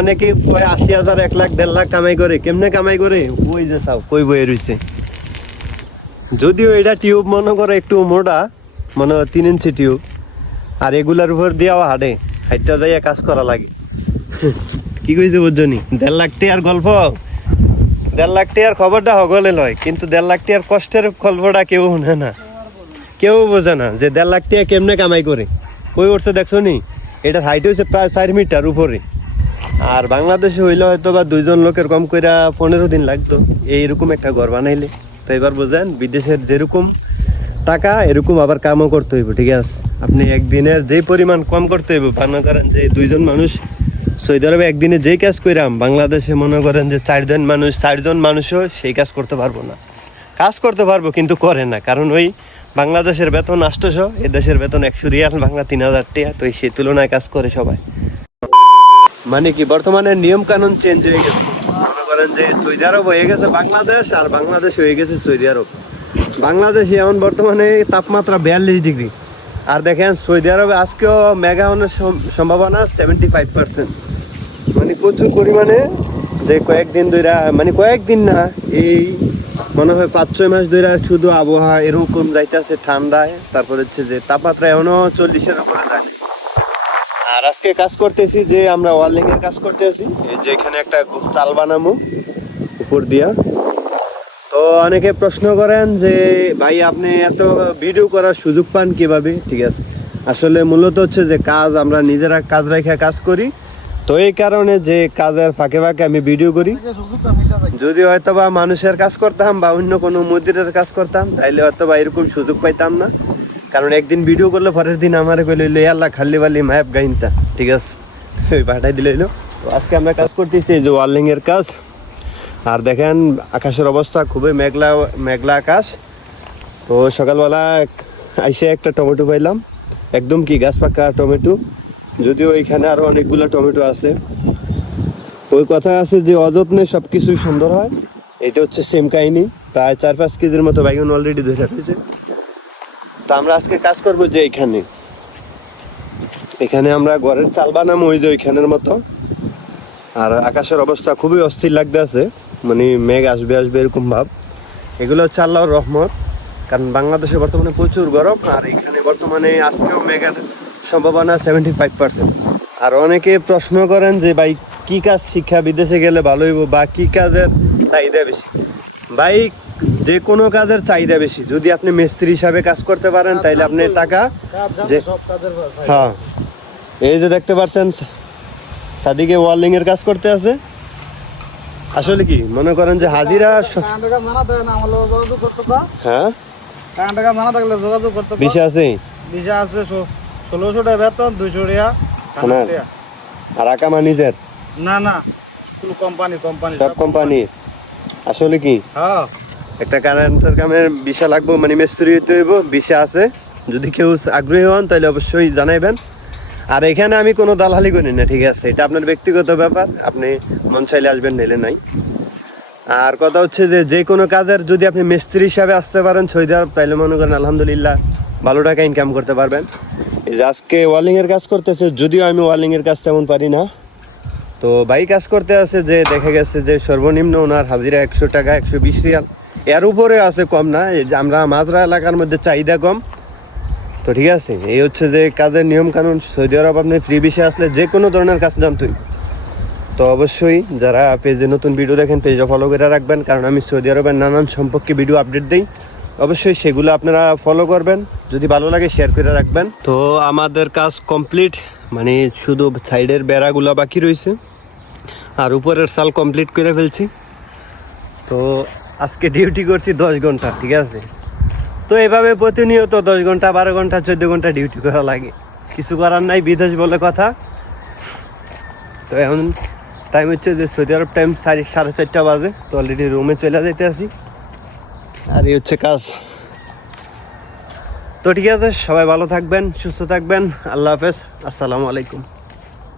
অনেকে কয় ৮০,০০০, ১ লাখ, ১.৫ লাখ কামাই করে। কেমনে কামাই করে? ওই যে চাও কই বয়ে রয়েছে। যদিও এটা টিউব মনে করে একটু মোটা, মনে হয় 3 ইঞ্চি টিউব, আর এগুলার উপর দিয়েও হাঁটে, হাইটটা যাইয়া কাজ করা লাগে। কি কইছে বুঝছনি? ১.৫ লাখ টাকার গল্প, ১.৫ লাখ টাকার খবরটা হগলে লয়, কিন্তু ১.৫ লাখ টাকার কষ্টের গল্পটা কেউ শুনে না, কেউ বোঝে না যে ১.৫ লাখ টাকা কেমনে কামাই করে। কই উঠছে দেখছো নি? এটার হাইট হয়েছে প্রায় 4 মিটার উপরে। আর বাংলাদেশে হইলে হয়তো বা 2 জন লোকের কম কইরা 15 দিন লাগতো এইরকম একটা ঘর বানাইলে। তো এবার বোঝেন, বিদেশের যেরকম টাকা এরকম আবার কামও করতে হইব। ঠিক আছে, আপনি একদিনের যে পরিমাণ কম করতে হইব, মনে করেন যে 2 জন মানুষ সৌদি আরবে একদিনে যেই কাজ কইরাম, বাংলাদেশে মনে করেন যে 4জন মানুষও সেই কাজ করতে পারবো না। কাজ করতে পারবো কিন্তু করে না, কারণ ওই বাংলাদেশের বেতন 800, এ দেশের বেতন 100 রিয়াল, বাংলা 3000 টাকা। তো সেই তুলনায় কাজ করে সবাই। মানে কি, বর্তমানে নিয়ম কানুন চেঞ্জ হয়ে গেছে। মনে করেন যে সৌদি আরব হয়ে গেছে বাংলাদেশ, আর বাংলাদেশ হয়ে গেছে সৌদি আরব। বাংলাদেশে এখন বর্তমানে তাপমাত্রা 42 ডিগ্রি, আর দেখেন সৌদি আরবে আজকেও মেঘা হওয়ার সম্ভাবনা 75%। মানে প্রচুর পরিমাণে, যে কয়েকদিন ধরে, মানে কয়েকদিন না, এই মনে হয় 5-6 মাস ধরে শুধু আবহাওয়া এরকম যাইতেছে ঠান্ডায়। তারপর হচ্ছে যে তাপমাত্রা এখনো 40-এর উপরে যায়। আর আজকে কাজ করতেছি, যে আমরা ওয়ার্লিং এর কাজ করতেছি, এই যে এখানে একটা চাল বানাবো উপর দিয়া। তো অনেকে প্রশ্ন করেন যে ভাই আপনি এত ভিডিও করার সুযোগ পান কিভাবে? ঠিক আছে, আসলে মূলত হচ্ছে যে কাজ, আমরা নিজেরা কাজ রেখে কাজ করি। তো এই কারণে যে কাজের ফাঁকে ফাঁকে আমি ভিডিও করি। যদি হয়তো বা মানুষের কাজ করতাম বা অন্য কোনো মন্দিরের কাজ করতাম, তাইলে হয়তো বা এরকম সুযোগ পাইতাম না। কারণ একদিন ভিডিও করলে পরের দিন আমার কইলে আল্লাহ খাল্লি বালি ম্যাপ গাইনতা। ঠিক আছে, ওই পাঠাই দিলে। তো আজকে আমরা কাজ করতেছি এই যে ওয়ার্লিং এর কাজ। আর দেখেন আকাশের অবস্থা খুবই মেঘলা মেঘলা আকাশ। তো সকালবেলা আইসে একটা টমেটো পাইলাম, একদম কি গাছ পাকা টমেটো। যদিও এখানে আরো অনেকগুলো টমেটো আছে। ওই কথা আছে যে অযত্নে সবকিছুই সুন্দর হয়, এটা হচ্ছে সেম কাহিনী। প্রায় 4-5 কেজির মতো বাইগন অলরেডি ধরে ফেলেছে। তো আমরা আজকে কাজ করবো যে এখানে আমরা ঘরের চাল বানাবো, ওই যে ওইখানের মতো। আর আকাশের অবস্থা খুবই অস্থির লাগতে আছে, মানে মেঘ আসবে আসবে এরকম ভাব। এগুলো হচ্ছে আল্লাহর রহমত, কারণ বাংলাদেশে বর্তমানে প্রচুর গরম, আর এখানে বর্তমানে আজকেও মেঘের সম্ভাবনা 75%। আর অনেকে প্রশ্ন করেন যে ভাই কি কাজ শিক্ষা বিদেশে গেলে ভালো হইব, বা কি কাজের চাহিদা বেশি? ভাই যে কোনো কাজের চাহিদা বেশি। যদি আপনি মিস্ত্রি হিসাবে কাজ করতে পারেন, তাইলে আপনি টাকা যে, হ্যাঁ এই যে দেখতে পাচ্ছেন সাদিকে ওয়ার্লিং এর কাজ করতে আছে। আসলে কি মনে করেন যে হাজিরা, হ্যাঁ বিষয় আছে, 1600 টাকা বেতন, 200 টাকা। আর আকামা নিজের না কোম্পানি সব কোম্পানি। আসলে কি একটা কারেন্টের কামের বিষয় লাগবে, মানে মিস্ত্রি হইতে হইব, বিষয় আছে। যদি কেউ আগ্রহী হন তাহলে অবশ্যই জানাইবেন। আর এখানে আমি কোনো দালালি করি না, ঠিক আছে, এটা আপনার ব্যক্তিগত ব্যাপার, আপনি মন চাইলে আসবেন, নাইলে নাই। আর কথা হচ্ছে যে কোনো কাজের যদি আপনি মিস্ত্রি হিসাবে আসতে পারেন সৌদি আরব, তাইলে মনে করেন আলহামদুলিল্লাহ ভালো টাকা ইনকাম করতে পারবেন। এই যে আজকে ওয়ার্লিং এর কাজ করতেছে, যদিও আমি ওয়ার্লিং এর কাজ তেমন পারি না। তো ভাই কাজ করতে আছে, যে দেখা গেছে যে সর্বনিম্ন ওনার হাজিরা 100 টাকা, 120 রিয়াল, এর উপরে আছে, কম না। এই যে আমরা মাজরা এলাকার মধ্যে চাহিদা কম। তো ঠিক আছে, এই হচ্ছে যে কাজের নিয়ম কানুন। সৌদি আরব আপনি ফ্রি বিষয়ে আসলে যে কোনো ধরনের কাজ জানতেই। তো অবশ্যই যারা পেজে নতুন ভিডিও দেখেন, পেজে ফলো করে রাখবেন, কারণ আমি সৌদি আরবের নানান সম্পর্কে ভিডিও আপডেট দিই। অবশ্যই সেগুলো আপনারা ফলো করবেন, যদি ভালো লাগে শেয়ার করে রাখবেন। তো আমাদের কাজ কমপ্লিট, মানে শুধু সাইডের বেড়াগুলো বাকি রয়েছে, আর উপরের সাল কমপ্লিট করে ফেলছি। তো আজকে ডিউটি করছি 10 ঘন্টা, ঠিক আছে। তো এভাবে প্রতিনিয়ত 10 ঘন্টা, 12 ঘন্টা, 14 ঘন্টা ডিউটি করা লাগে, কিছু করার নাই, বিদেশ বলে কথা। তো এখন টাইম হচ্ছে যে সৌদি আরব টাইম 4:30 বাজে। তো অলরেডি রুমে চলে যাইতে আসি, আর এই হচ্ছে কাজ। তো ঠিক আছে, সবাই ভালো থাকবেন, সুস্থ থাকবেন, আল্লাহ হাফেজ, আসসালামু আলাইকুম।